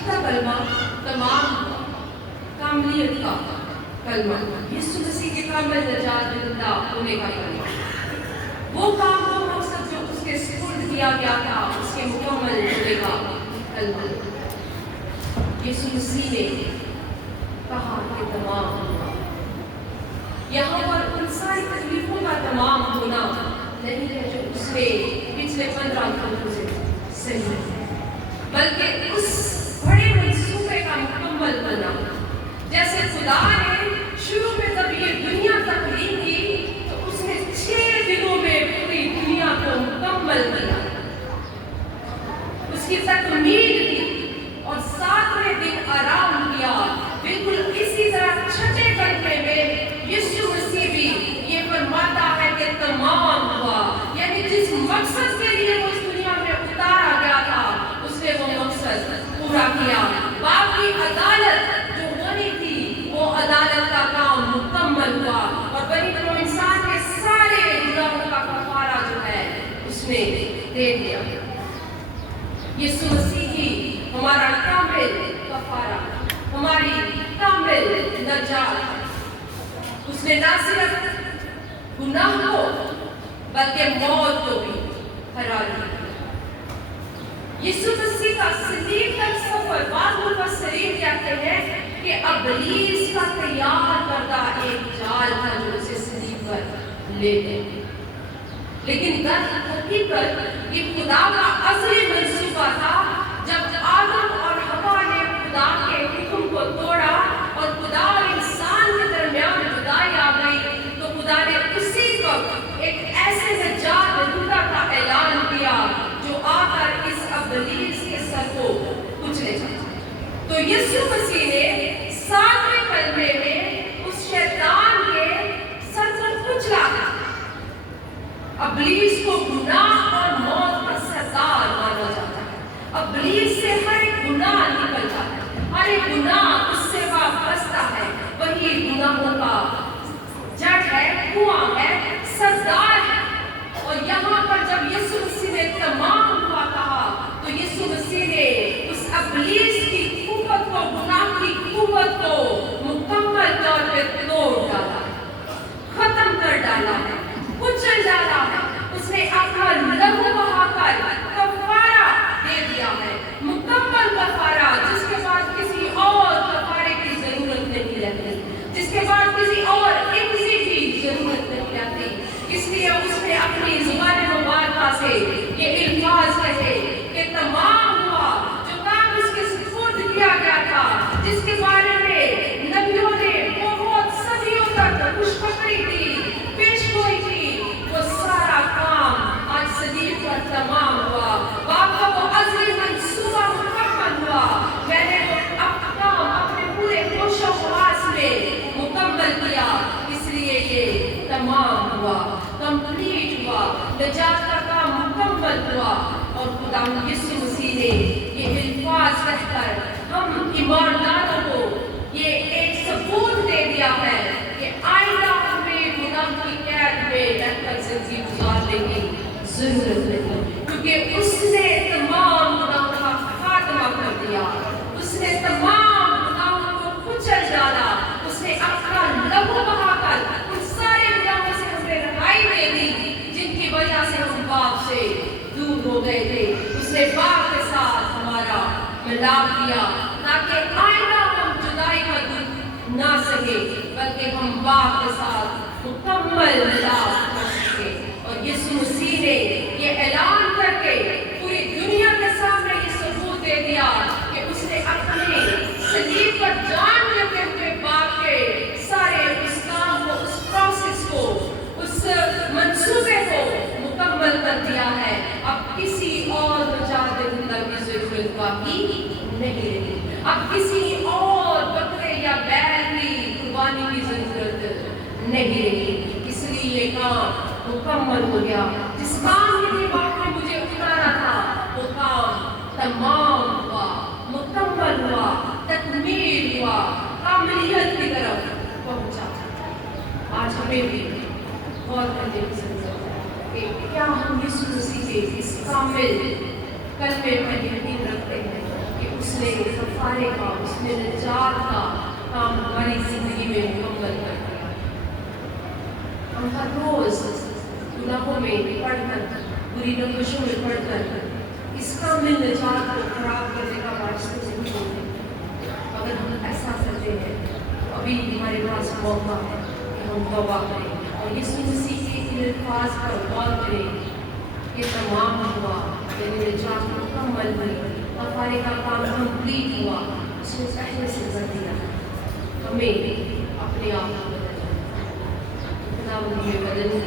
دوسرا کلمہ تمام کاملیت کا کلمہ، یسوع مسیح کے کامل نجات دہندہ ہونے کا کلمہ، وہ کام وہ مقصد جو اس کے سپرد کیا گیا تھا اس کے مکمل ہونے کا کلمہ۔ یسوع مسیح نے کہا کہ تمام ہوا۔ یہاں پر ان ساری تکلیفوں کا تمام ہونا نہیں ہے جو اس نے پچھلے 15 گھنٹوں سے صحیح ہے، بلکہ اس بڑے منصوبے کا مکمل بنا۔ جیسے خدا نے شروع میں جب یہ دنیا تخلیق کی تو اس نے 6 دنوں میں پوری دنیا کو مکمل کیا، اس کی تکمیل کی، اور 7ویں دن آرام کیا۔ بالکل اسی طرح چھٹے گھنٹے میں یسوع مسیح بھی یہ فرماتا ہے کہ تمام ہوا، یعنی جس مقصد کے لیے وہ اس دنیا میں اتارا گیا تھا اس نے وہ مقصد پورا کیا۔ باقی عدالت جو ہونی تھی وہ عدالت کا کام مکمل ہوا، اور بنی نوع انسان کے سارے گناہوں کا کفارہ جو ہے اس نے دے دیا۔ یسوع مسیح ہی ہمارا کامل کفارہ، ہماری کامل نجات۔ اس نے نہ صرف گناہ کو بلکہ موت کو بھی ہرا دیا۔ یسوع مسیح کا صلیب تک سفر، بعض مفسرین کہتے ہیں کہ ابلیس کا تیار کردہ ایک جال تھا جو اسے صلیب پر لے گئے، لیکن در حقیقت یہ خدا کا ازلی منصوبہ تھا۔ جب آدم اور حوا نے خدا کے حکم کو توڑا اور خدا اور انسان کے درمیان جدائی آ گئی تو خدا نے اسی وقت ایک ایسے نجات دہندہ کا اعلان کیا جو آ کر اس ابلیس کے سر کو کچلے گا۔ تو یسوع مسیح نے 7ویں کلمے میں اس شیطان کے سر کو کچلا، ابلیس کو گناہ اور موت کا سردار مانا جاتا ہے۔ ابلیس سے ہر ایک گناہ نکلتا ہے، ہر ایک گناہ اس سے وابستہ ہے، وہی گناہوں کا جڑ ہے، کنواں ہے، سردار ہے۔ اور یہاں پر جب یسوع مسیح نے تمام ہوا کہا تو یسوع مسیح نے اس ابلیس کی قوت کو، گناہ کی قوت کو مکمل طور پہ توڑ ڈالا ہے، ختم کر ڈالا ہے، کچل ڈالا ہے۔ اس نے اپنا لہو بہا کر کفارہ دے دیا ہے، مکمل کفارہ، جس کے بعد کسی اور کفارے کی ضرورت نہیں رہتی، جس کے بعد کسی اور انسی کی ضرورت نہیں رہتی۔ اس لیے اس نے اپنی زبان مبارکہ سے یہ الفاظ کہے کہ تمام ہوا، جو کام اس کے سپرد کیا گیا تھا، جس کے بارے میں نبیوں نے بہت صدیوں تک خوشخبری دی، پیش گوئی کی، وہ سارا کام آج صلیب پر تمام ہوا۔ باپ کا وہ ازلی منصوبہ مکمل ہوا۔ میں نے وہ کام اپنے پورے ہوش و حواس میں مکمل کیا، اس لیے یہ تمام ہوا، کمپلیٹ ہوا، نجات کا کام مکمل ہوا۔ اور خدا یسوع مسیح نے یہ الفاظ کہہ کر ہم ایمانداروں کو یہ ایک ثبوت دے دیا ہے کہ آئندہ ہمیں گناہ کی قید میں رہ کر زندگی گزارنے کی ضرورت نہیں، کیونکہ اس نے تمام گناہوں کا خاتمہ کر دیا، اس نے تمام گناہوں کو کچل ڈالا، اس نے اپنا لہو بہا کر ان سارے گناہوں سے ہمیں رہائی دے دی جن کی وجہ سے ہم باپ سے دور ہو گئے تھے۔ اس نے باپ کے ساتھ ہمارا ملاپ کیا تاکہ آئندہ ہم جدائی کا دکھ نہ سکے، بلکہ ہم باپ کے ساتھ مکمل ملاپ کر سکے۔ اور یسوع مسیح نے یہ اعلان کر کے پوری دنیا کے سامنے یہ ثبوت دے دیا کہ اس نے اپنے صلیب پر جان لیتے ہوئے باپ کے سارے اس کام کو، اس پروسیس کو، اس منصوبے کو مکمل کر دیا ہے۔ اب کسی اور نجات دہندہ کی ضرورت باقی نہیں رہی، اب کسی اور بکرے یا بیل کی قربانی کی ضرورت نہیں رہی، اس لیے یہ کام مکمل ہو گیا۔ جس کام کے لیے باپ نے مجھے اتارا تھا وہ کام تمام ہوا، مکمل ہوا، تکمیل ہوا، کاملیت کی طرف پہنچا۔ آج ہمیں بھی غور کرنے کی ضرورت ہے کہ کیا ہم یسوع مسیح کے اس کامل کلمے پر یقین رکھتے ہیں کہ اس نے کفارے کا، اس نے نجات کا کام ہماری زندگی میں مکمل کر دیا۔ ہم ہر روز گناہوں میں پڑھ کر، بری روشوں میں پڑھ کر اس کامل نجات کو خراب کرنے کا باعث نہیں ہوتے۔ اگر ہم ایسا کرتے ہیں تو ابھی ہمارے پاس موقع ہے کہ ہم توبہ کریں اور یسوع مسیح کے ان الفاظ پر غور کریں کہ تمام ہوا، یعنی نجات مکمل ہوئی، کفارے کا کام کمپلیٹ ہوا، اس نے پہلے سے کر دیا۔ ہمیں اپنے آپ کو بدلنا ہے، خدا ہمیں بدلنے